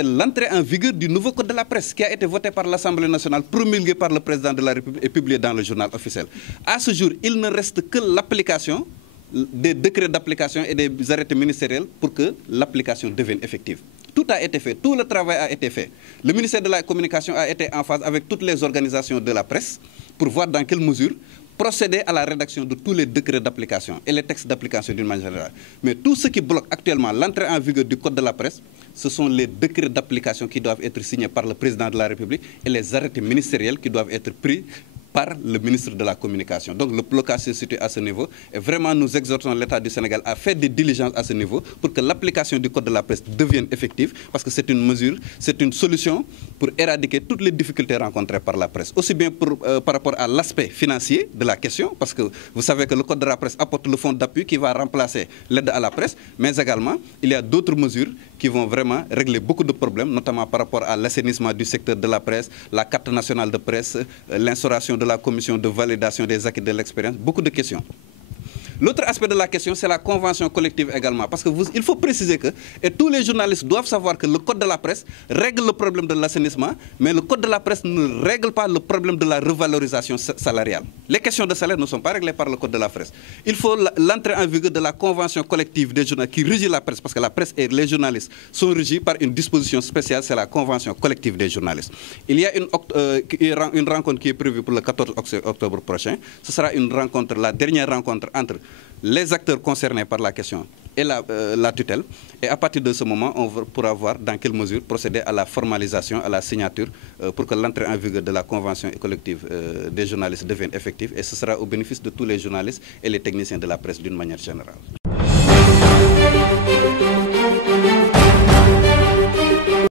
c'est l'entrée en vigueur du nouveau code de la presse qui a été voté par l'Assemblée nationale, promulgué par le président de la République et publié dans le journal officiel. À ce jour, il ne reste que l'application des décrets d'application et des arrêtés ministériels pour que l'application devienne effective. Tout a été fait, tout le travail a été fait. Le ministère de la Communication a été en phase avec toutes les organisations de la presse pour voir dans quelle mesure procéder à la rédaction de tous les décrets d'application et les textes d'application d'une manière générale. Mais tout ce qui bloque actuellement l'entrée en vigueur du code de la presse, ce sont les décrets d'application qui doivent être signés par le président de la République et les arrêtés ministériels qui doivent être pris par le ministre de la Communication. Donc le blocage se situe à ce niveau et vraiment nous exhortons l'État du Sénégal à faire des diligences à ce niveau pour que l'application du code de la presse devienne effective parce que c'est une mesure, c'est une solution pour éradiquer toutes les difficultés rencontrées par la presse. Aussi bien par rapport à l'aspect financier de la question parce que vous savez que le code de la presse apporte le fonds d'appui qui va remplacer l'aide à la presse, mais également il y a d'autres mesures qui vont vraiment régler beaucoup de problèmes, notamment par rapport à l'assainissement du secteur de la presse, la carte nationale de presse, l'instauration de la commission de validation des acquis de l'expérience, beaucoup de questions. L'autre aspect de la question, c'est la convention collective également. Parce qu'il faut préciser que, et tous les journalistes doivent savoir que le code de la presse règle le problème de l'assainissement, mais le code de la presse ne règle pas le problème de la revalorisation salariale. Les questions de salaire ne sont pas réglées par le code de la presse. Il faut l'entrée en vigueur de la convention collective des journalistes qui régit la presse, parce que la presse et les journalistes sont régis par une disposition spéciale, c'est la convention collective des journalistes. Il y a une rencontre qui est prévue pour le 14 octobre prochain. Ce sera une rencontre, la dernière rencontre entre les acteurs concernés par la question et la tutelle. Et à partir de ce moment, on pourra voir dans quelle mesure procéder à la formalisation, à la signature, pour que l'entrée en vigueur de la convention collective des journalistes devienne effective. Et ce sera au bénéfice de tous les journalistes et les techniciens de la presse d'une manière générale.